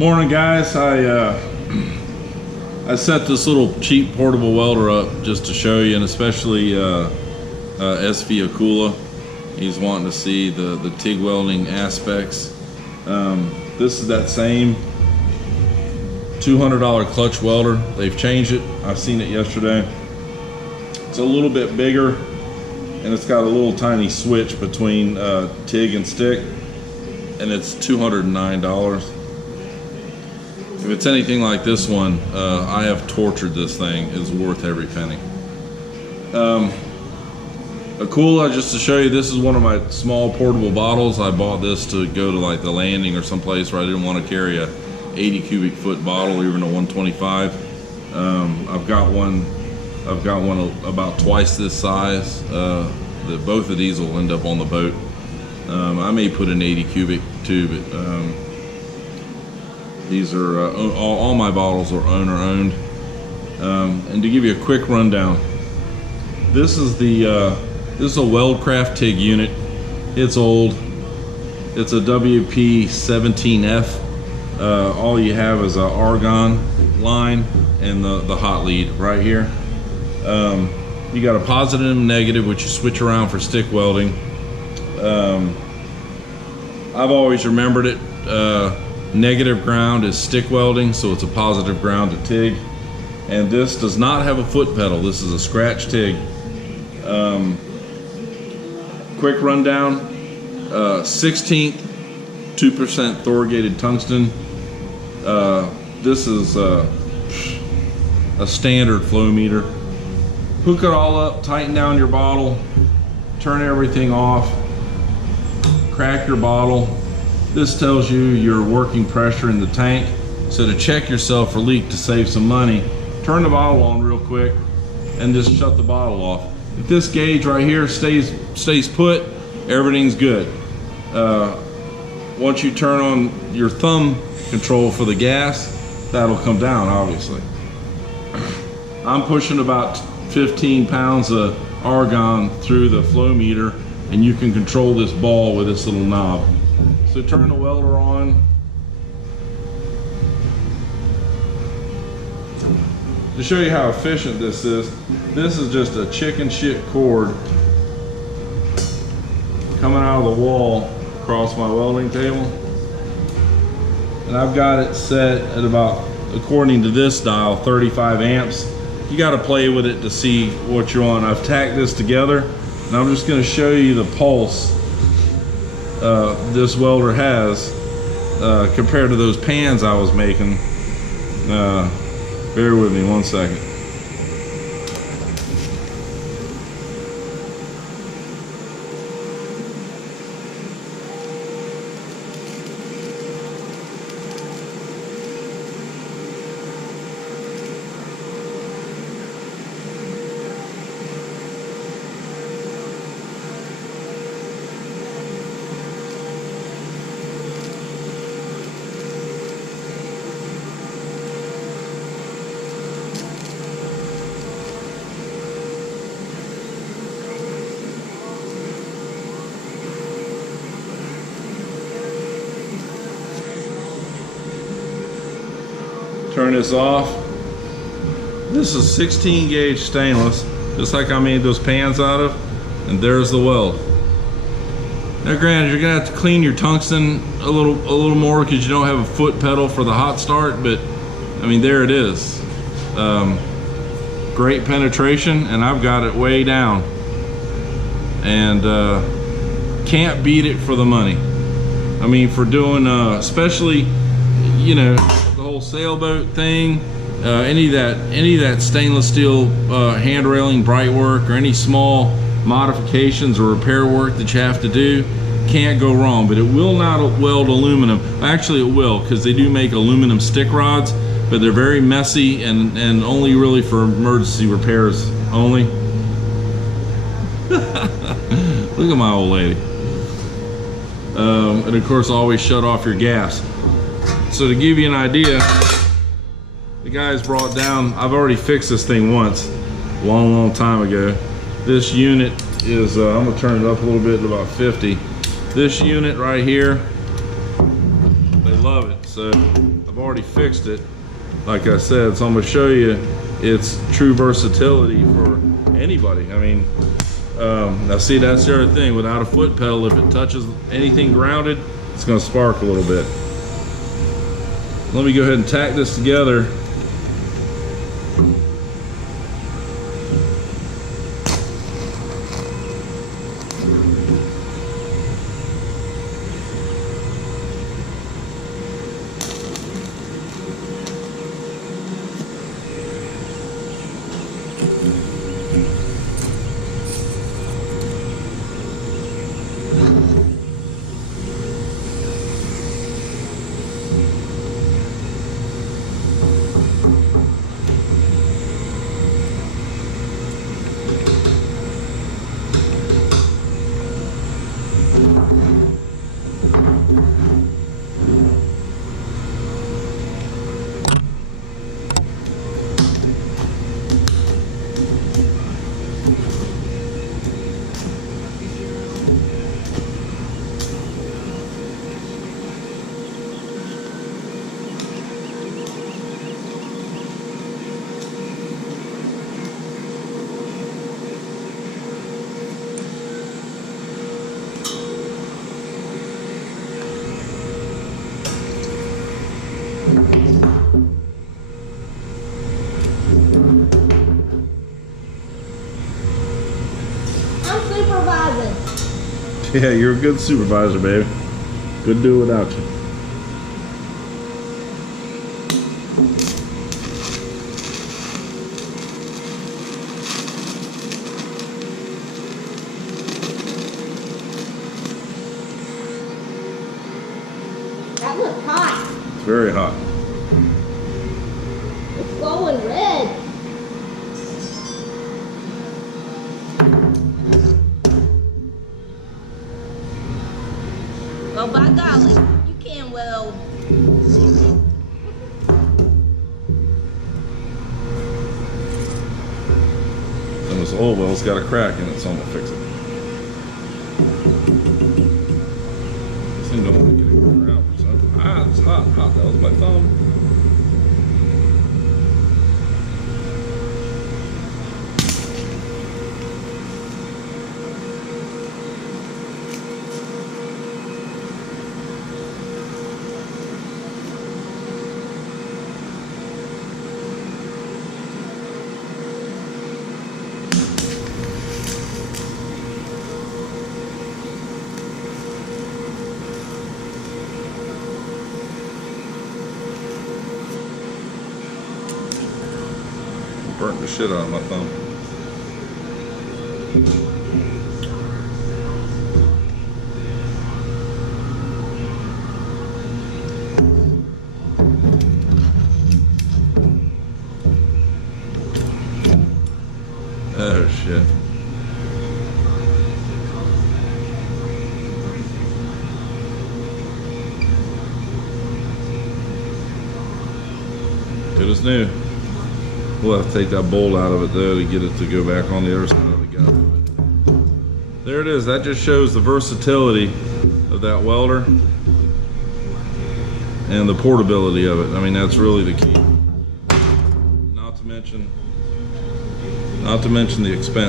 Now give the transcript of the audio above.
Morning, guys. I set this little cheap portable welder up just to show you, and especially SV Akula. He's wanting to see the TIG welding aspects. This is that same $200 clutch welder. They've changed it. I've seen it yesterday. It's a little bit bigger, and it's got a little tiny switch between TIG and stick, and it's $209. If it's anything like this one, I have tortured this thing. It's worth every penny. Akula, just to show you, this is one of my small portable bottles. I bought this to go to like the landing or someplace where I didn't want to carry a 80 cubic foot bottle, even a 125. I've got one about twice this size. Both of these will end up on the boat. I may put an 80 cubic too, but these are all my bottles are owner owned. And to give you a quick rundown, this is a Weldcraft TIG unit. It's old. It's a WP17F. All you have is an argon line and the hot lead right here. You got a positive and negative, which you switch around for stick welding. I've always remembered it. Negative ground is stick welding, so it's a positive ground to TIG. And this does not have a foot pedal. This is a scratch TIG. Quick rundown: 16th 2% thoroughgated tungsten. This is a standard flow meter. Hook it all up, tighten down your bottle, turn everything off, crack your bottle. This tells you your working pressure in the tank. So to check yourself for leak, to save some money, turn the bottle on real quick and just shut the bottle off. If this gauge right here stays put, everything's good. Once you turn on your thumb control for the gas, that'll come down, obviously. I'm pushing about 15 pounds of argon through the flow meter, and you can control this ball with this little knob. So turn the welder on. To show you how efficient this is just a chicken shit cord coming out of the wall across my welding table. And I've got it set at about, according to this dial, 35 amps. You got to play with it to see what you're on. I've tacked this together, and I'm just going to show you the pulse this welder has compared to those pans I was making. Bear with me 1 second. Turn this off. This is 16 gauge stainless, just like I made those pans out of, and there's the weld. Now granted, you're gonna have to clean your tungsten a little more because you don't have a foot pedal for the hot start, but I mean, there it is. Great penetration, and I've got it way down, and can't beat it for the money. I mean, for doing especially, you know, the whole sailboat thing, any of that stainless steel hand railing bright work, or any small modifications or repair work that you have to do, can't go wrong. But it will not weld aluminum. Actually, it will, because they do make aluminum stick rods, but they're very messy and only really for emergency repairs only. Look at my old lady. And of course, always shut off your gas. So to give you an idea, the guys brought down, I've already fixed this thing once, a long time ago. This unit is, I'm gonna turn it up a little bit to about 50. This unit right here, they love it. So I've already fixed it. Like I said, so I'm gonna show you its true versatility for anybody. I mean, now see, that's the other thing. Without a foot pedal, if it touches anything grounded, it's gonna spark a little bit. Let me go ahead and tack this together. Yeah, you're a good supervisor, baby. Couldn't do it without you. That looks hot. It's very hot. It's glowing red. Oh, by golly, you can weld. And this old well's got a crack in it, so I'm gonna fix it. This thing don't want to get it around for something. Ah, it's hot, hot. That was my thumb. Burnt the shit out of my thumb. Oh shit. Good as new. We'll have to take that bolt out of it though to get it to go back on the other side of the gun. But there it is. That just shows the versatility of that welder and the portability of it. I mean, that's really the key. Not to mention the expense.